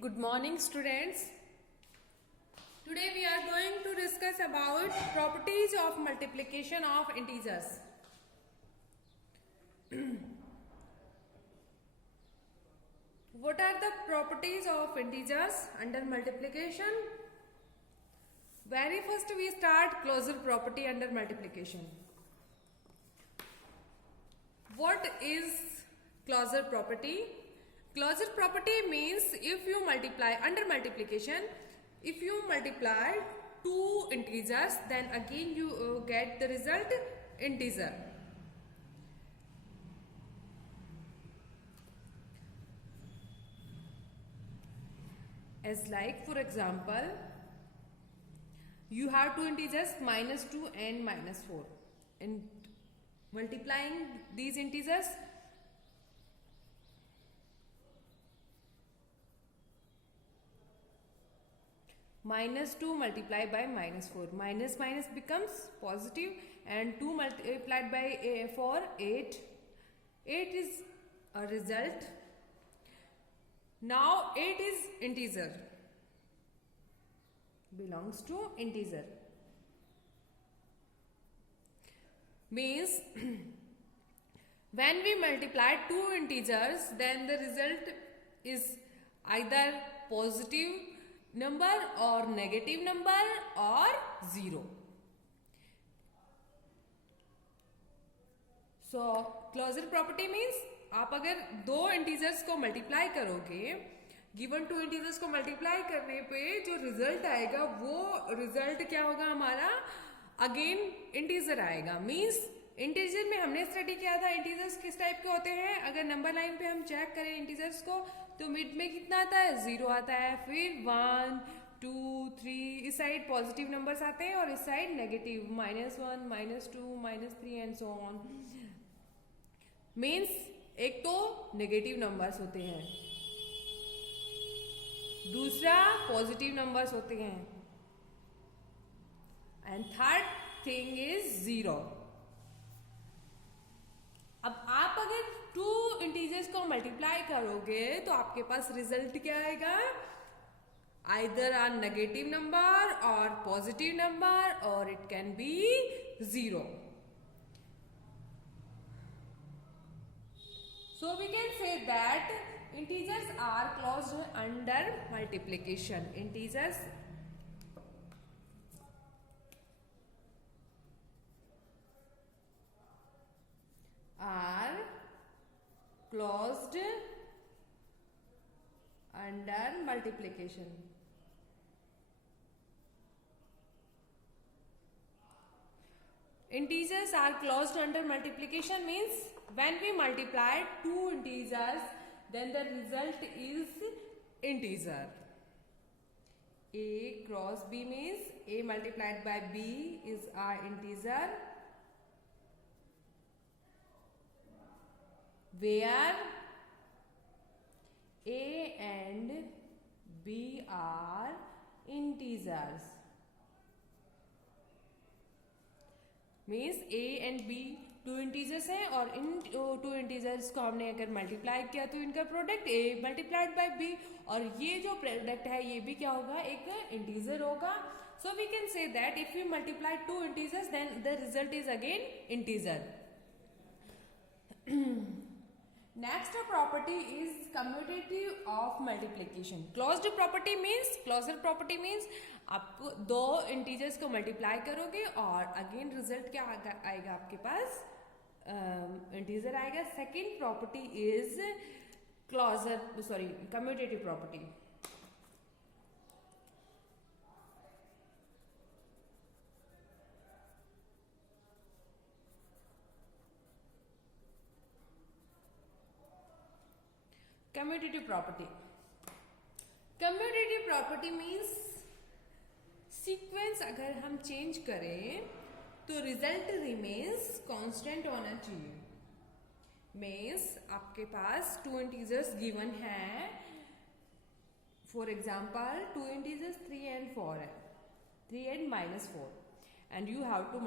Good morning, students. Today we are going to discuss about properties of multiplication of integers. What are the properties of integers under multiplication? Very first we start closure property under multiplication. What is closure property? Closure property means if you multiply under multiplication, if you multiply two integers, then again you get the result integer. As like for example, you have two integers -2 and -4. In multiplying these integers, -2 multiplied by -4, minus minus becomes positive, and 2 multiplied by 4, 8. 8 is a result. Now 8 is integer, belongs to integer. Means when we multiply two integers, then the result is either positive number or negative number or 0. So closure property means आप अगर दो integers को multiply करोगे, given two integers को multiply करने पे जो result आएगा वो रिजल्ट क्या होगा हमारा, अगेन इंटीजर आएगा. मीन्स इंटीजर में हमने स्टडी किया था इंटीजर्स किस टाइप के होते हैं. अगर नंबर लाइन पे हम चेक करें इंटीजर्स को तो मिड में कितना आता है, 0 आता है. फिर 1 2 3 इस साइड पॉजिटिव नंबर्स आते हैं और इस side negative, -1 -2 -3 and so on. Means एक तो नेगेटिव नंबर्स होते हैं, दूसरा पॉजिटिव नंबर्स होते हैं, एंड थर्ड थिंग इज 0. अब आप अगर टू इंटीजर्स को मल्टीप्लाई करोगे तो आपके पास रिजल्ट क्या आएगा, आइदर आर नेगेटिव नंबर और पॉजिटिव नंबर, और it can be 0. So we can say that integers are closed under multiplication. Integers are closed under multiplication. Integers are closed under multiplication means when we multiply two integers, then the result is integer. A cross B means A multiplied by B is our integer, where A and B are integers. Means A and B two integers हैं और इन to integers को हमने अगर multiply किया तो इनका product A multiplied by B, और ये जो प्रोडक्ट है ये भी क्या होगा, एक इंटीजर होगा. So we can say that if you multiply two integers then the result is again integer. Next property is commutative of multiplication. Closed property means, closure property means आप दो इंटीजर्स को मल्टीप्लाई करोगे और again result क्या आएगा आपके पास, integer आएगा. Second property is closure sorry commutative property. Commutative property, commutative property means sequence अगर हम चेंज करें तो रिजल्ट रिमेन्स कांस्टेंट होना चाहिए. मीन्स आपके पास टू इंटीजर्स गिवन है, for example two integers 3 and 4 है, 3 and -4, and you have to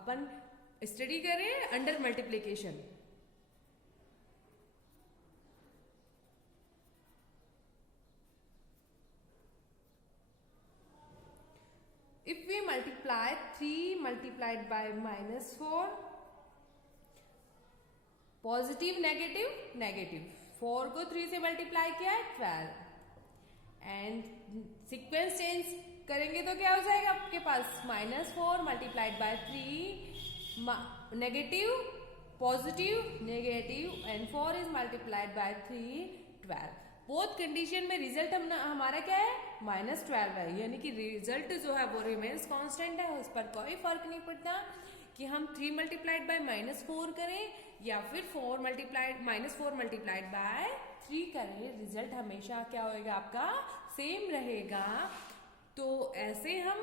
अपन स्टडी करें under multiplication. If we multiply 3 multiplied by -4, positive negative negative, 4 को 3 से मल्टीप्लाई किया है 12, एंड सीक्वेंस चेंज करेंगे तो क्या हो जाएगा आपके पास, -4 multiplied by 3, negative positive negative, and 4 is multiplied bye 3, 12। Both condition में रिजल्ट हमारा क्या है, -12 है, यानी कि रिजल्ट जो है वो रिमेन्स कांस्टेंट है, उस पर कोई फर्क नहीं पड़ता कि हम 3 मल्टीप्लाइड बाय -4 करें या फिर -4 मल्टीप्लाइड बाय 3 करें, रिजल्ट हमेशा क्या होएगा आपका, सेम रहेगा। तो ऐसे हम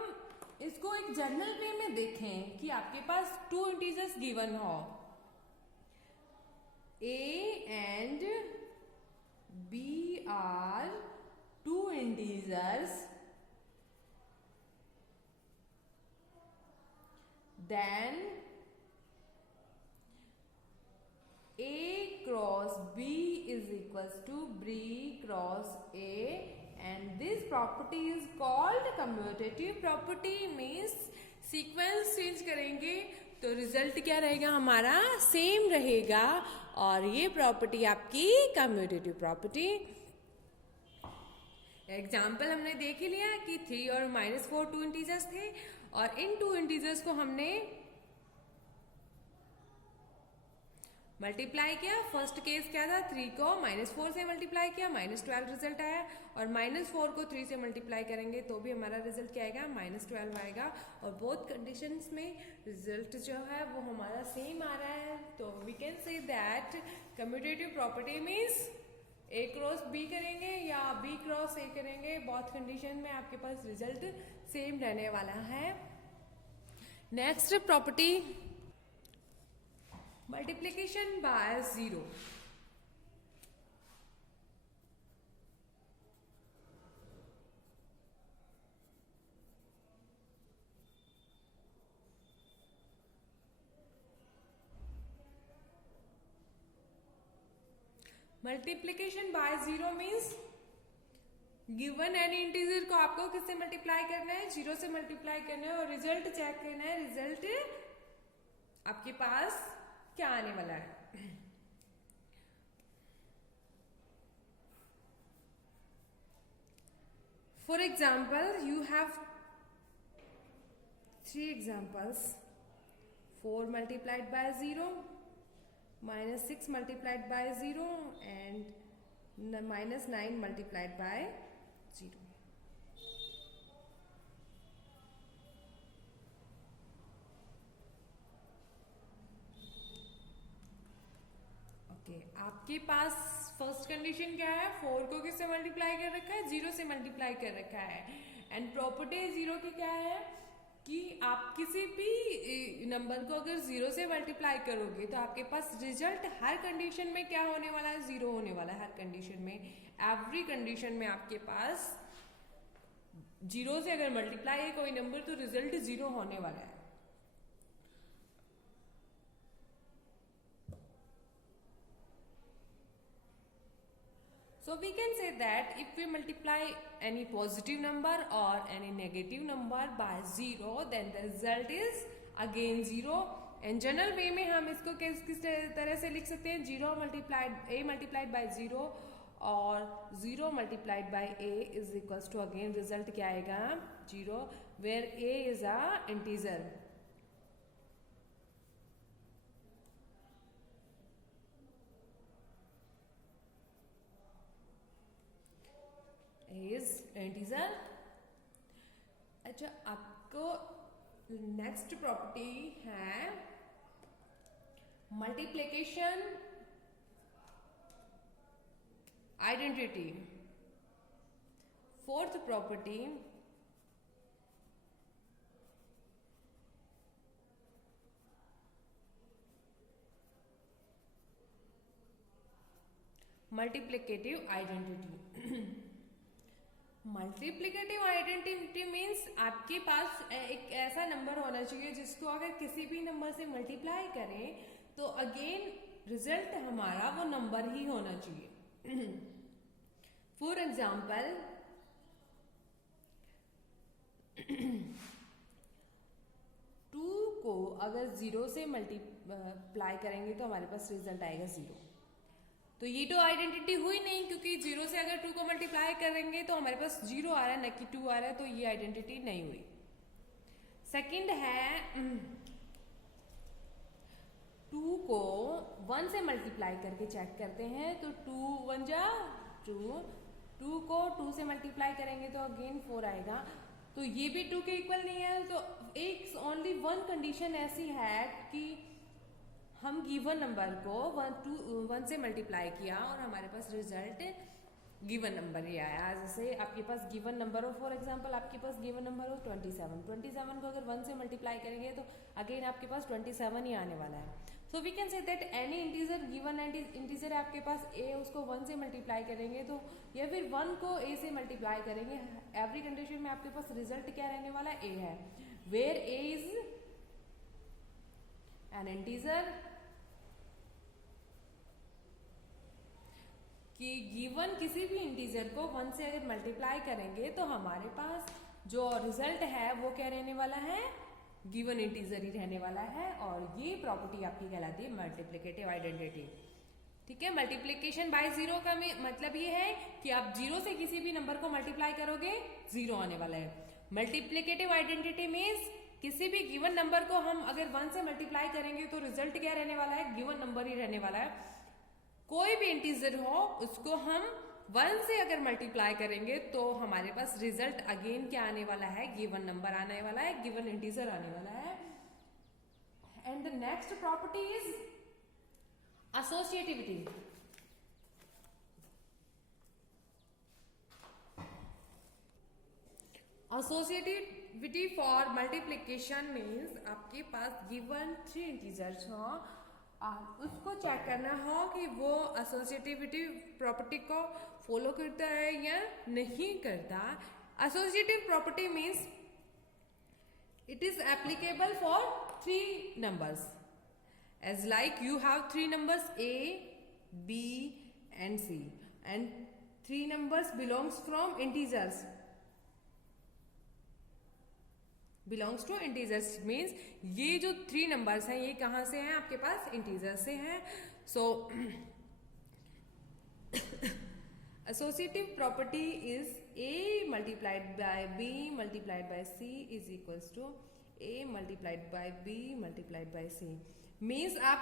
इसको एक जनरल वे में देखें कि आपके पास 2 इंटीजर्स गिवन हो, A and B are 2 integers, then A cross B is equals to B cross A, and this property is called commutative property, means sequence change करेंगे तो रिजल्ट क्या रहेगा हमारा, सेम रहेगा, और ये प्रॉपर्टी आपकी कम्यूटेटिव प्रॉपर्टी। एग्जाम्पल हमने देख ही लिया कि 3 और -4 2 इंटीजर्स थे, और इन 2 इंटीजर्स को हमने मल्टीप्लाई किया। फर्स्ट केस क्या था, 3 को -4 से मल्टीप्लाई किया, -12 रिजल्ट आया, और -4 को 3 से मल्टीप्लाई करेंगे तो भी हमारा रिजल्ट क्या आएगा, -12 आएगा, और बोथ कंडीशंस में रिजल्ट जो है वो हमारा सेम आ रहा है। तो we can say that commutative property means A cross B करेंगे या B क्रॉस A करेंगे, बोथ कंडीशन में आपके पास रिजल्ट सेम रहने वाला है। Next property, multiplication by 0। Multiplication by 0 means given any integer को आपको किससे मल्टीप्लाई करना है, 0 से मल्टीप्लाई करना है, और रिजल्ट चेक करना है, रिजल्ट आपके पास क्या आने वाला है। For example you have 3 examples, 4 multiplied by 0, -6 multiplied by 0, and -9 multiplied by 0। आपके पास फर्स्ट कंडीशन क्या है, 4 को किससे मल्टीप्लाई कर रखा है, 0 से मल्टीप्लाई कर रखा है, एंड प्रॉपर्टी 0 की क्या है कि आप किसी भी नंबर को अगर 0 से मल्टीप्लाई करोगे तो आपके पास रिजल्ट हर कंडीशन में क्या होने वाला है, 0 होने वाला है। हर कंडीशन में, एवरी कंडीशन में आपके पास 0 से अगर मल्टीप्लाई है कोई नंबर तो रिजल्ट 0 होने वाला है। So we can say that if we multiply any positive number or any negative number by 0, then the result is again 0. And general way में हम इसको किस तरह से लिख सकते हैं, 0 multiplied a multiplied by 0 और 0 multiplied by a is equals to again result क्या आएगा, 0, where a is a integer. is integer। अच्छा, आपको नेक्स्ट प्रॉपर्टी है multiplication identity. Fourth property, multiplicative identity. Multiplicative identity means आपके पास एक ऐसा नंबर होना चाहिए जिसको अगर किसी भी नंबर से मल्टीप्लाई करें तो अगेन रिजल्ट हमारा वो नंबर ही होना चाहिए। फॉर एग्जाम्पल अगर 0 से मल्टीप्लाई करेंगे तो हमारे पास रिजल्ट आएगा 0। तो ये तो आइडेंटिटी हुई नहीं, क्योंकि 0 से अगर 2 को मल्टीप्लाई करेंगे तो हमारे पास 0 आ रहा है, न कि 2 आ रहा है, तो ये आइडेंटिटी नहीं हुई। सेकंड है 2 को 1 से मल्टीप्लाई करके चेक करते हैं। तो 2 1 जा 2, 2 को 2 से मल्टीप्लाई करेंगे तो अगेन 4 आएगा। तो ये भी 2 के इक्वल नहीं है। तो एक ओनली वन कंडीशन ऐसी है कि हम गिवन नंबर को 1 से मल्टीप्लाई किया और हमारे पास रिजल्ट गिवन नंबर ही आया। जैसे आपके पास गिवन नंबर हो, फॉर एग्जांपल आपके पास गिवन नंबर हो 27 को अगर 1 से मल्टीप्लाई करेंगे तो अगेन आपके पास 27 ही आने वाला है। So we can say that any integer given integer है आपके पास a, उसको 1 से मल्टीप्लाई करेंगे तो, या फिर 1 को a से मल्टीप्लाई करेंगे, एवरी कंडीशन में आपके पास रिजल्ट क्या रहने वाला है, a है। Where a is an integer, कि गिवन किसी भी इंटीजर को 1 से अगर मल्टीप्लाई करेंगे तो हमारे पास जो रिजल्ट है वो क्या रहने वाला है, गिवन इंटीजर ही रहने वाला है। और ये प्रॉपर्टी आपकी कहलाती है मल्टीप्लिकेटिव आइडेंटिटी। ठीक है, मल्टीप्लिकेशन बाय 0 का मतलब ये है कि आप 0 से किसी भी नंबर को मल्टीप्लाई करोगे 0 आने वाला है। मल्टीप्लिकेटिव आइडेंटिटी मीन्स किसी भी गिवन नंबर को हम अगर 1 से मल्टीप्लाई करेंगे तो रिजल्ट क्या रहने वाला है, गिवन नंबर ही रहने वाला है। कोई भी इंटीजर हो उसको हम 1 से अगर मल्टीप्लाई करेंगे तो हमारे पास रिजल्ट अगेन क्या आने वाला है, गिवन नंबर आने वाला है, गिवन इंटीजर आने वाला है। And the next property is associativity. Associativity for multiplication means आपके पास गिवन 3 इंटीजर्स हो, उसको चेक करना हो कि वो एसोसिएटिविटी प्रॉपर्टी को फॉलो करता है या नहीं करता। Associative property means it is applicable for 3 numbers, as like you have 3 numbers a, b and c, and 3 numbers belongs from integers, belongs to integers means ये जो 3 नंबर्स हैं ये कहाँ से हैं, आपके पास इंटीजर से हैं। So associative property is a multiplied by b multiplied by c is equals to a multiplied by b multiplied by c। Means आप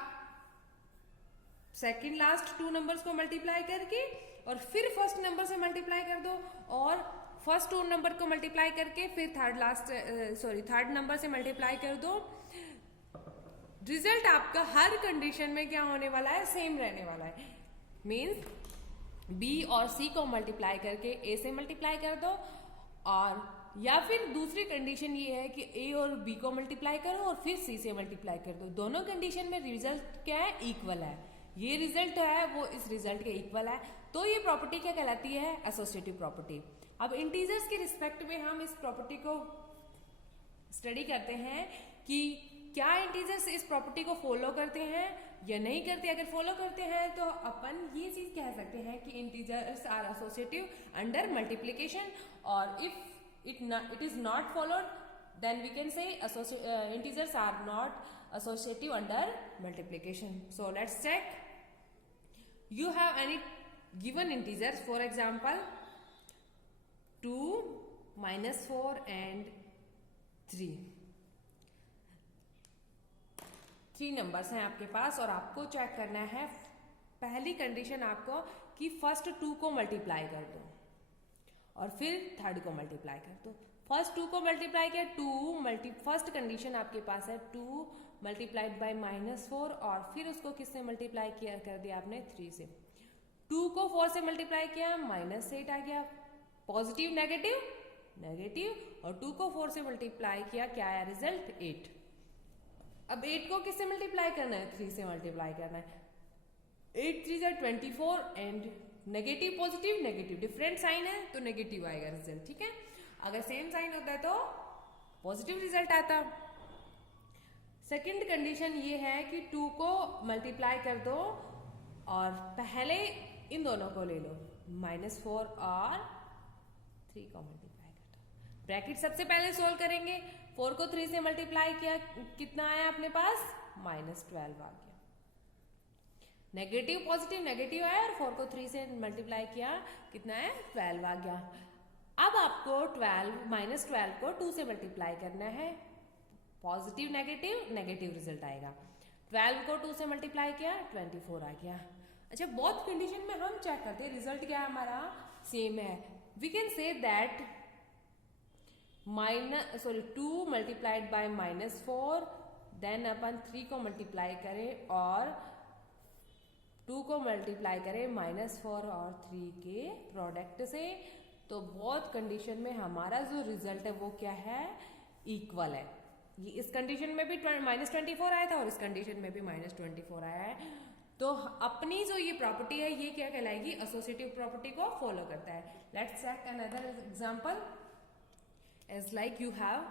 सेकेंड लास्ट 2 नंबर्स को मल्टीप्लाई करके और फिर फर्स्ट नंबर से मल्टीप्लाई कर दो, और फर्स्ट 2 नंबर को मल्टीप्लाई करके फिर थर्ड नंबर से मल्टीप्लाई कर दो। रिजल्ट आपका हर कंडीशन में क्या होने वाला है, सेम रहने वाला है। मीन्स b और c को मल्टीप्लाई करके a से मल्टीप्लाई कर दो, और या फिर दूसरी कंडीशन ये है कि a और b को मल्टीप्लाई करो और फिर c से मल्टीप्लाई कर दो। दोनों कंडीशन में रिजल्ट क्या है, इक्वल है। ये रिजल्ट है वो इस रिजल्ट के इक्वल है, तो ये प्रॉपर्टी क्या कहलाती है, एसोसिएटिव प्रॉपर्टी। अब इंटीजर्स के रिस्पेक्ट में हम इस प्रॉपर्टी को स्टडी करते हैं कि क्या इंटीजर्स इस प्रॉपर्टी को फॉलो करते हैं या नहीं करते। अगर फॉलो करते हैं तो अपन ये चीज कह सकते हैं कि integers are associative under multiplication, और if it is not followed then we can say integers are not associative under multiplication. So let's check. You have any given integers, for example 2, -4 and 3 numbers हैं आपके पास, और आपको check करना है पहली condition आपको कि फर्स्ट 2 को मल्टीप्लाई कर दो और फिर थर्ड को मल्टीप्लाई कर दो। फर्स्ट 2 को मल्टीप्लाई किया, फर्स्ट कंडीशन आपके पास है 2 मल्टीप्लाइड बाय -4, और फिर उसको किससे मल्टीप्लाई किया कर दिया आपने, 3 से। 2 को 4 से मल्टीप्लाई किया, -8 आ गया, पॉजिटिव नेगेटिव, और 2 को 4 से मल्टीप्लाई किया, क्या आया रिजल्ट, 8। अब 8 को किससे मल्टीप्लाई करना है, 3 से मल्टीप्लाई करना है। 8 3 = 24 and negative positive different sign है तो नेगेटिव आएगा रिजल्ट। ठीक है, अगर सेम साइन होता है तो पॉजिटिव रिजल्ट आता। सेकंड कंडीशन ये है कि 2 को मल्टीप्लाई कर दो और पहले इन दोनों को ले लो, -4 और 3 को मल्टीप्लाई कर दो। ब्रैकेट सबसे पहले सोल्व करेंगे, 4 को 3 से मल्टीप्लाई किया, कितना आया अपने पास, -12 आ गया। नेगेटिव पॉजिटिव नेगेटिव आया और 4 को 3 से मल्टीप्लाई किया, कितना है, 12 आ गया। अब आपको -12 को 2 से मल्टीप्लाई करना है, पॉजिटिव नेगेटिव नेगेटिव रिजल्ट आएगा। 12 को 2 से मल्टीप्लाई किया, 24 आ गया। अच्छा, बोथ कंडीशन में हम चेक करते हैं रिजल्ट क्या है हमारा, सेम है। We can say that 2 multiplied by -4, then अपन 3 को मल्टीप्लाई करें और 2 को मल्टीप्लाई करें -4 और 3 के प्रोडक्ट से, तो बोथ कंडीशन में हमारा जो रिजल्ट है वो क्या है, इक्वल है। ये इस कंडीशन में भी -24 आया था और इस कंडीशन में भी -24 आया है। तो अपनी जो ये प्रॉपर्टी है ये क्या कहलाएगी, एसोसिएटिव प्रॉपर्टी को फॉलो करता है। Let's check another example as like you have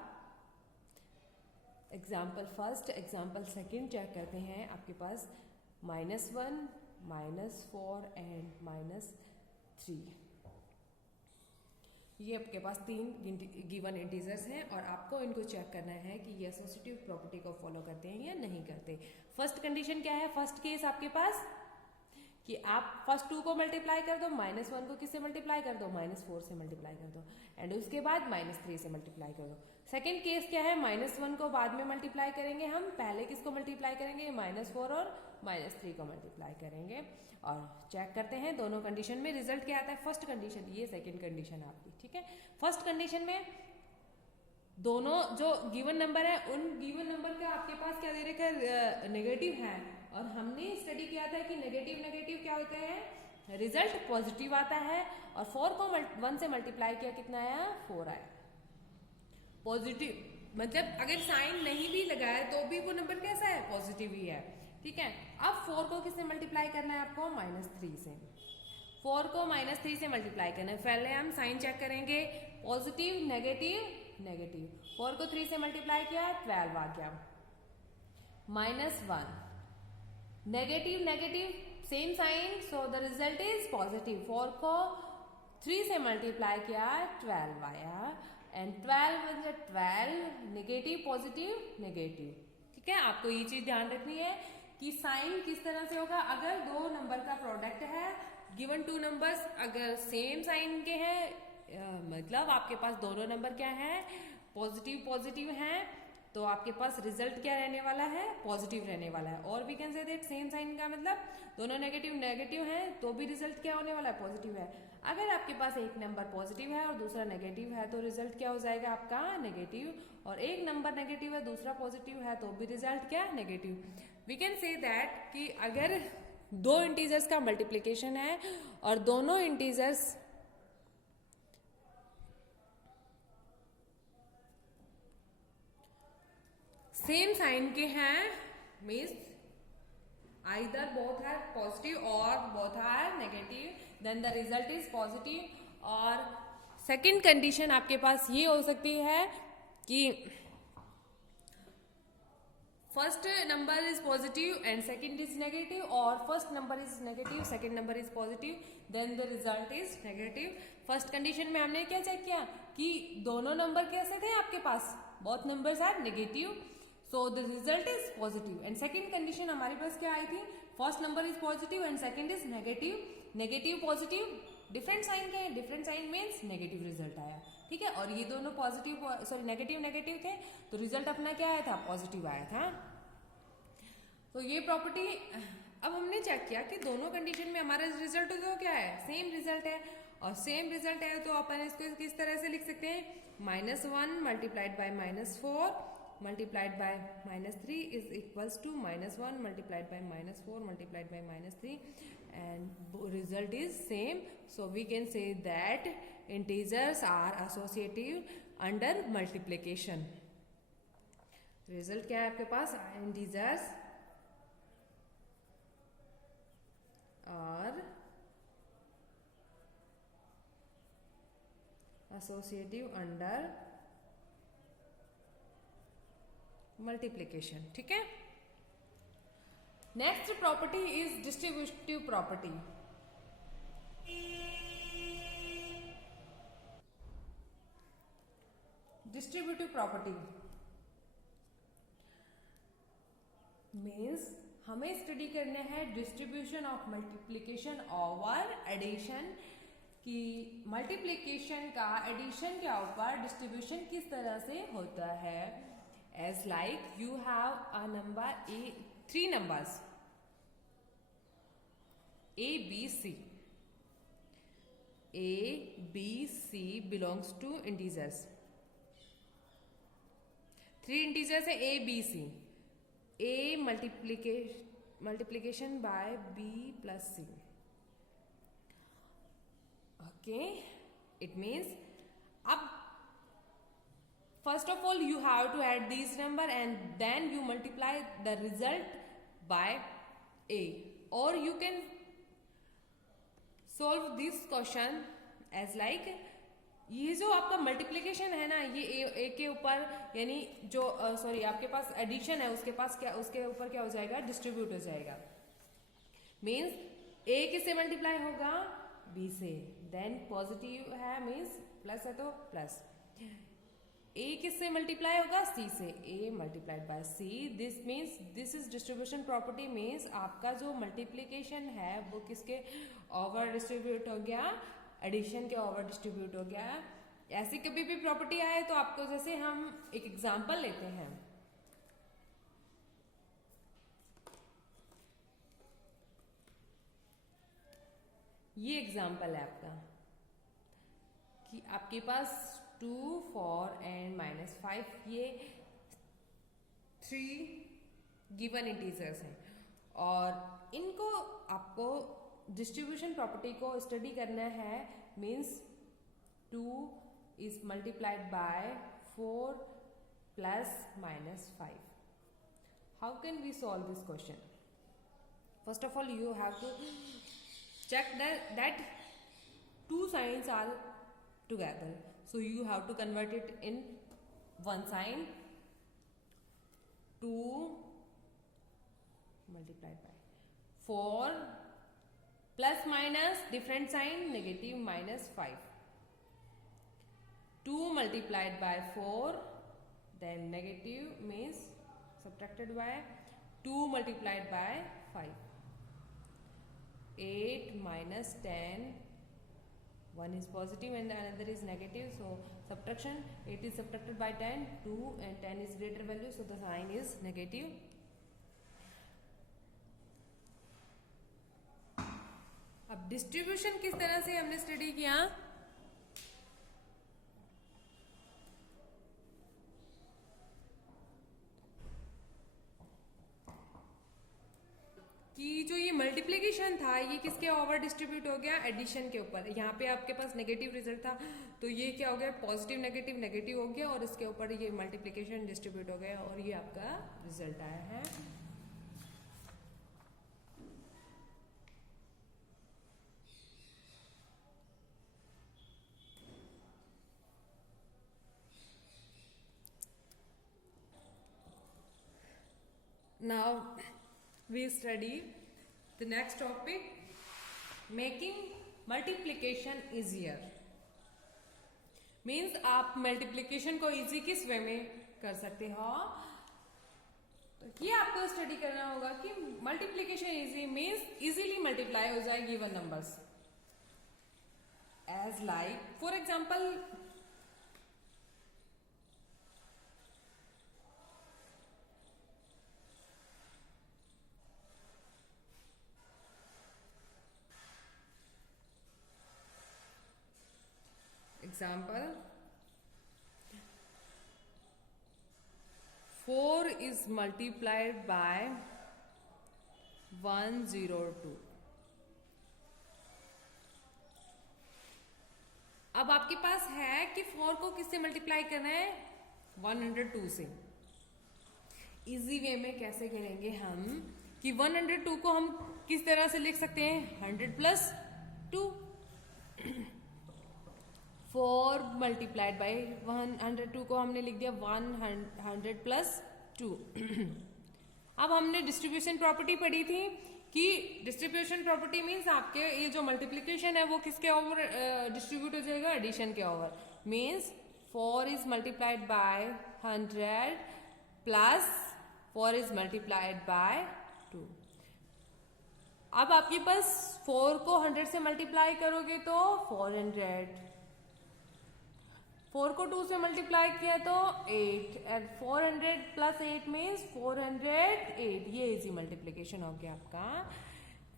example first, example second check करते हैं। आपके पास -1, -4 एंड -3, ये आपके पास 3 गिवन इंटीजर्स हैं और आपको इनको चेक करना है कि ये एसोसिएटिव प्रॉपर्टी को फॉलो करते हैं या नहीं करते। फर्स्ट कंडीशन क्या है, फर्स्ट केस आपके पास कि आप फर्स्ट 2 को मल्टीप्लाई कर दो, -1 को किससे मल्टीप्लाई कर दो, -4 से मल्टीप्लाई कर दो, एंड उसके बाद -3 से मल्टीप्लाई कर दो। सेकेंड केस क्या है, -1 को बाद में मल्टीप्लाई करेंगे, हम पहले किसको मल्टीप्लाई करेंगे, -4 और -3 को मल्टीप्लाई करेंगे और चेक करते हैं दोनों कंडीशन में रिजल्ट क्या आता है। फर्स्ट कंडीशन, ये सेकंड कंडीशन आपकी, ठीक है। फर्स्ट कंडीशन में दोनों जो गिवन नंबर है उन गिवन नंबर का आपके पास क्या दे रखा है, नेगेटिव है, और हमने स्टडी किया था कि नेगेटिव नेगेटिव क्या होता है, रिजल्ट पॉजिटिव आता है। और 4 को 1 से मल्टीप्लाई किया, कितना आया, 4 आया। पॉजिटिव मतलब अगर साइन नहीं भी लगाया तो भी वो नंबर कैसा है, पॉजिटिव ही है, ठीक है। अब 4 को किससे मल्टीप्लाई करना है आपको, -3 से। 4 को -3 से मल्टीप्लाई करना है, पहले हम साइन चेक करेंगे, पॉजिटिव नेगेटिव नेगेटिव। 4 को 3 से मल्टीप्लाई किया, 12 आ गया। -1 negative negative same sign, so the result is positive. 4 को 3 से मल्टीप्लाई किया, 12 आया, एंड 12 नेगेटिव पॉजिटिव नेगेटिव, ठीक है। आपको ये चीज ध्यान रखनी है कि साइन किस तरह से होगा, अगर 2 नंबर का प्रोडक्ट है, गिवन 2 नंबर्स अगर सेम साइन के हैं, मतलब आपके पास दोनों नंबर क्या है, पॉजिटिव पॉजिटिव हैं, तो आपके पास रिजल्ट क्या रहने वाला है, पॉजिटिव रहने वाला है। और we can say that same sign का मतलब दोनों नेगेटिव नेगेटिव हैं तो भी रिजल्ट क्या होने वाला है, पॉजिटिव है। अगर आपके पास एक नंबर पॉजिटिव है और दूसरा नेगेटिव है तो रिजल्ट क्या हो जाएगा आपका, नेगेटिव। और एक नंबर नेगेटिव है दूसरा पॉजिटिव है तो भी रिजल्ट क्या, negative. We can say that कि अगर 2 इंटीजर्स का मल्टीप्लीकेशन है और दोनों इंटीजर्स सेम साइन के हैं, means either both are positive और both are negative, then the result is positive. और सेकंड कंडीशन आपके पास ये हो सकती है कि first number is positive and second is negative, और first number is negative second number is positive, then the result is negative. First condition में हमने क्या चेक किया कि दोनों नंबर कैसे थे आपके पास, both numbers are negative, so the result is positive. And second condition हमारे पास क्या आई थी, first number is positive and second is negative, negative positive different sign के, different sign means negative result आया, ठीक है। और ये दोनों पॉजिटिव सॉरी नेगेटिव नेगेटिव थे तो रिजल्ट अपना क्या आया था, पॉजिटिव आया था। तो ये प्रॉपर्टी अब हमने चेक किया कि दोनों कंडीशन में हमारा रिजल्ट तो क्या है, सेम रिजल्ट है। और सेम रिजल्ट है तो अपन इसको किस तरह से लिख सकते हैं, -1 multiplied by -4 multiplied by -3 is equals to -1 multiplied by -4 multiplied by -3, and result is same. So we can say that integers are associative under multiplication. Result क्या है आपके पास, integers are associative under multiplication, ठीक है। Next property is distributive property. Distributive property means हमें study करना है distribution of multiplication over addition, कि मल्टीप्लिकेशन का एडिशन के ऊपर डिस्ट्रीब्यूशन किस तरह से होता है. As like you have a number A, 3 numbers A, B, C. A, B, C belongs to integers. 3 integers है A, B, C. A multiplication by B plus C. Okay, it means अब first of all you have to add these number and then you multiply the result by A, or you can solve this question as like ये जो आपका multiplication है ना, ये ए के ऊपर यानी जो सॉरी आपके पास एडिशन है उसके पास क्या, उसके ऊपर क्या हो जाएगा, डिस्ट्रीब्यूट हो जाएगा. मीन्स ए किससे मल्टीप्लाई होगा, बी से. देन पॉजिटिव है मीन्स प्लस है तो प्लस. ए किससे मल्टीप्लाई होगा, सी से. A multiplied by C. This means this is distribution property. Means आपका जो मल्टीप्लिकेशन है वो किसके ओवर डिस्ट्रीब्यूट हो गया, एडिशन के ओवर डिस्ट्रीब्यूट हो गया. ऐसी कभी भी प्रॉपर्टी आए तो आपको, जैसे हम एक एग्जांपल लेते हैं. ये एग्जांपल है आपका कि आपके पास 2, 4 एंड -5 ये 3 गिवन इंटीजर्स हैं और इनको आपको डिस्ट्रीब्यूशन प्रॉपर्टी को स्टडी करना है. Means 2 is multiplied by 4 plus -5. How can we solve this question? First of all you have to check that 2 signs are together, so you have to convert it in one sign. 2 multiplied by 4 plus minus different sign, negative -5. 2 multiplied by 4, then negative means subtracted by 2 multiplied by 5. 8 minus 10, one is positive and another is negative, so subtraction, 8 is subtracted by 10, 2 and 10 is greater value, so the sign is negative. अब distribution किस तरह से हमने study किया, कि जो ये multiplication था ये किसके ओवर डिस्ट्रीब्यूट हो गया, एडिशन के ऊपर. यहाँ पे आपके पास नेगेटिव रिजल्ट था तो ये क्या हो गया, पॉजिटिव नेगेटिव नेगेटिव हो गया और इसके ऊपर ये मल्टीप्लिकेशन डिस्ट्रीब्यूट हो गया और ये आपका रिजल्ट आया है. Now we study the next topic, making multiplication easier. Means आप मल्टीप्लिकेशन को इजी किस वे में कर सकते हो, तो ये आपको स्टडी करना होगा कि multiplication easy means easily multiply हो जाए given numbers. As like for example example 4 is multiplied by 102. अब आपके पास है कि 4 को किससे मल्टीप्लाई करना है, 102 से. इजी वे में कैसे करेंगे हम कि 102 को हम किस तरह से लिख सकते हैं, 100 प्लस 2. 4 मल्टीप्लाइड बाई 102 को हमने लिख दिया 100 प्लस 2. अब हमने डिस्ट्रीब्यूशन प्रॉपर्टी पढ़ी थी कि डिस्ट्रीब्यूशन प्रॉपर्टी मीन्स आपके ये जो मल्टीप्लिकेशन है वो किसके ओवर डिस्ट्रीब्यूट हो जाएगा, एडिशन के over. Means 4 is multiplied by 100 plus 4 is multiplied by 2. अब आपके पास 4 को 100 से मल्टीप्लाई करोगे तो 400, 4 को 2 से मल्टीप्लाई किया तो 8, एंड 400 प्लस 8 मीन्स 408. ये इजी मल्टीप्लीकेशन हो गया आपका.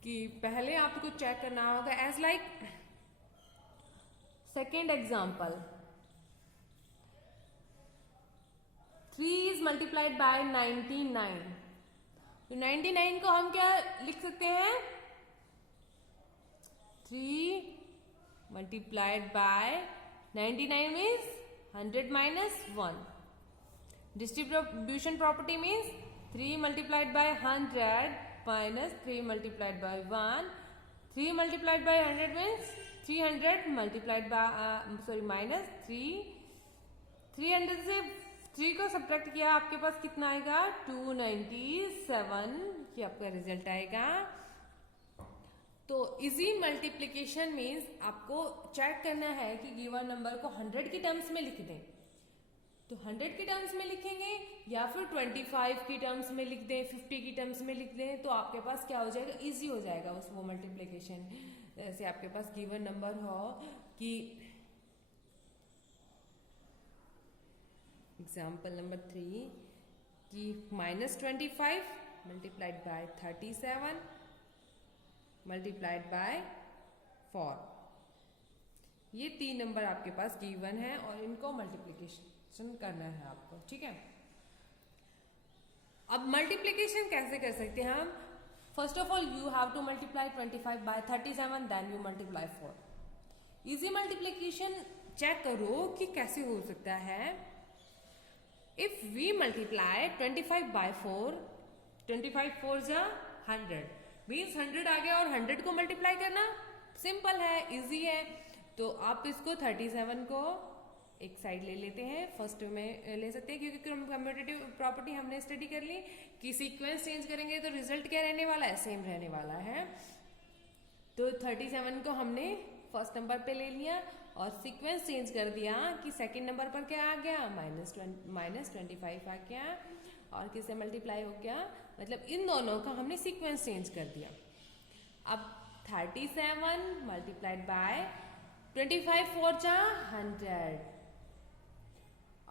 कि पहले आपको चेक करना होगा as like second example, 3 is multiplied by 99. तो 99 को हम क्या लिख सकते हैं? 3 multiplied by 99 means 100 minus 1. Distribution property means 3 multiplied by 100 minus 3 multiplied by 1. 3 multiplied by 100 means 300 multiplied by minus 3. 300 से 3 को सब्ट्रैक्ट किया, आपके पास कितना आएगा? 297. ये आपका रिजल्ट आएगा. तो इजी मल्टीप्लिकेशन मीन्स आपको चेक करना है कि गिवन नंबर को 100 की टर्म्स में लिख दें. तो 100 की टर्म्स में लिखेंगे या फिर 25 की टर्म्स में लिख दें, 50 की टर्म्स में लिख दें, तो आपके पास क्या हो जाएगा? इजी हो जाएगा उस वो मल्टीप्लिकेशन. जैसे आपके पास गिवन नंबर हो कि एग्जाम्पल नंबर 3 कि -25 मल्टीप्लाइड बाय 37 मल्टीप्लाइड बाय 4. ये 3 नंबर आपके पास गिवन है और इनको मल्टीप्लिकेशन करना है आपको. ठीक है. अब मल्टीप्लिकेशन कैसे कर सकते हैं हम? First of all you have to multiply 25 by 37, then you multiply 4. Easy multiplication check करो कि कैसे हो सकता है. If we multiply 25 by 4, 25 4 जा 100 means 100 आ गया और 100 को मल्टीप्लाई करना सिंपल है, इजी है. तो आप इसको 37 को एक साइड ले लेते हैं, फर्स्ट में ले सकते हैं क्योंकि कम्यूटेटिव प्रॉपर्टी हमने स्टडी कर ली कि सीक्वेंस चेंज करेंगे तो रिजल्ट क्या रहने वाला है? सेम रहने वाला है. तो 37 को हमने फर्स्ट नंबर पे ले लिया और सीक्वेंस चेंज कर दिया कि सेकंड नंबर पर क्या आ गया? -25 आ गया और किससे मल्टीप्लाई हो गया? मतलब इन दोनों का हमने सीक्वेंस चेंज कर दिया. अब 37 मल्टीप्लाइड बाय 25 4 जा 100.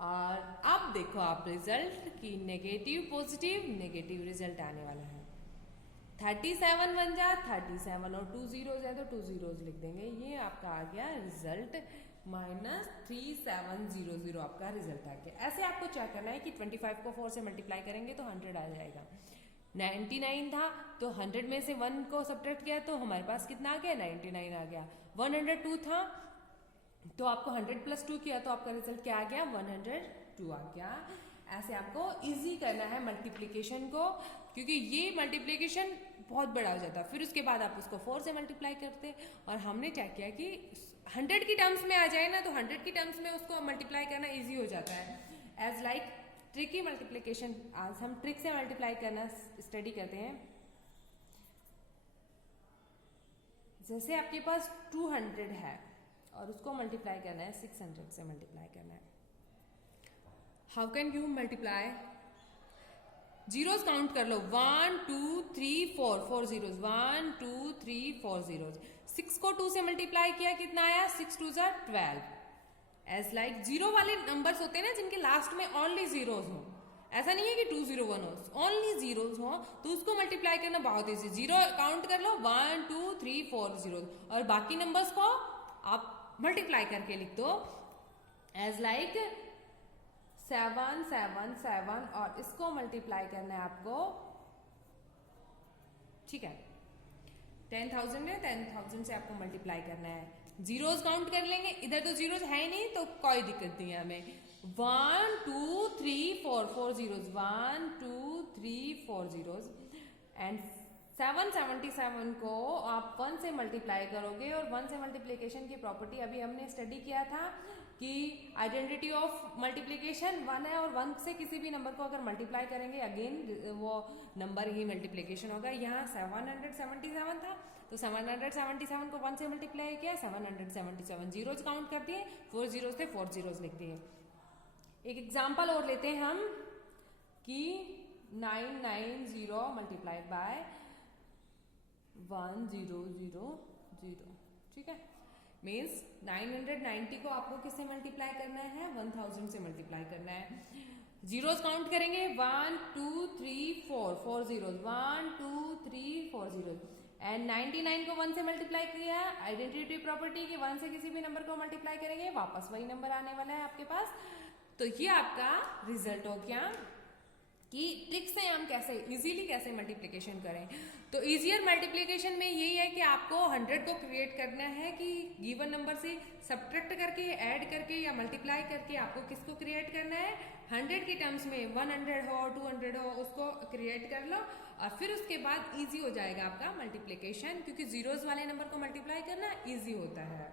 और अब देखो आप रिजल्ट की नेगेटिव पॉजिटिव नेगेटिव रिजल्ट आने वाला है. 37 बन जा 37 और 2 zeros है तो 2 zeros लिख देंगे. ये आपका आ गया रिजल्ट -3700 आपका रिजल्ट आ गया. ऐसे आपको चेक करना है कि 25 को 4 से मल्टीप्लाई करेंगे तो 100 आ जाएगा. 99 था तो 100 में से 1 को सब्ट्रैक्ट किया तो हमारे पास कितना आ गया? 99 आ गया. 102 था तो आपको 100 प्लस 2 किया तो आपका रिजल्ट क्या आ गया? 102 आ गया. ऐसे आपको इजी करना है मल्टीप्लिकेशन को क्योंकि ये मल्टीप्लिकेशन बहुत बड़ा हो जाता है. फिर उसके बाद आप उसको 4 से मल्टीप्लाई करते और हमने चेक किया कि 100 की टर्म्स में आ जाए ना तो 100 की टर्म्स में उसको मल्टीप्लाई करना इजी हो जाता है. एज लाइक ट्रिकी मल्टीप्लिकेशन, आज हम ट्रिक से मल्टीप्लाई करना स्टडी करते हैं. जैसे आपके पास 200 है और उसको मल्टीप्लाई करना है 600 से मल्टीप्लाई करना है. How can you multiply? Zeros count कर लो. 1 2 3 4 4 zeros. 1 2 3 4 zeros. 6 को 2 से मल्टीप्लाई किया कितना आया? 6 2 जा 12. एज लाइक जीरो वाले नंबर्स होते हैं ना जिनके लास्ट में ओनली जीरोस हो. ऐसा नहीं है कि 201 हो, ओनली जीरोस हो तो उसको मल्टीप्लाई करना बहुत ईजी. जीरो काउंट कर लो 1 2 3 4 zeros और बाकी नंबर्स को आप मल्टीप्लाई करके लिख दो. एज लाइक 7 7 7 और इसको मल्टीप्लाई करना है आपको. ठीक है. 10,000 है, 10,000 से आपको मल्टीप्लाई करना है. जीरोस काउंट कर लेंगे, इधर तो जीरोस है ही नहीं तो कोई दिक्कत नहीं है हमें. 1 2 3 4 4 zeros. 1 2 3 4 zeros एंड 777 को आप 1 से मल्टीप्लाई करोगे, और 1 से मल्टीप्लिकेशन की प्रॉपर्टी अभी हमने स्टडी किया था कि आइडेंटिटी ऑफ मल्टीप्लिकेशन 1 है, और 1 से किसी भी नंबर को अगर मल्टीप्लाई करेंगे अगेन वो नंबर ही मल्टीप्लिकेशन होगा। यहाँ 777 था, तो 777 को 1 से मल्टीप्लाई किया, 777 जीरोज काउंट कर दिए, 4 जीरोज थे, 4 जीरोज लिख दिए। एक एग्जाम्पल और लेते हैं हम कि 990 मल्टीप्लाइड बाय 1000, ठीक है, मीन्स 990 को आपको किससे मल्टीप्लाई करना है, 1000 से मल्टीप्लाई करना है। जीरोस काउंट करेंगे 1 2 3 4, 4 जीरोस, 1 2 3 4 जीरोस, एंड 99 को 1 से मल्टीप्लाई किया, आइडेंटिटी प्रॉपर्टी के 1 से किसी भी नंबर को मल्टीप्लाई करेंगे, वापस वही नंबर आने वाला है आपके पास। तो ये आपका रिजल्ट हो गया कि ट्रिक से हम कैसे इजीली कैसे मल्टीप्लिकेशन करें। तो इजियर मल्टीप्लिकेशन में यही है कि आपको 100 को क्रिएट करना है कि गिवन नंबर से सब्ट्रैक्ट करके, ऐड करके या मल्टीप्लाई करके आपको किसको क्रिएट करना है, 100 के टर्म्स में 100 हो 200 हो उसको क्रिएट कर लो, और फिर उसके बाद इजी हो जाएगा आपका मल्टीप्लिकेशन, क्योंकि जीरोस वाले नंबर को मल्टीप्लाई करना इजी होता है।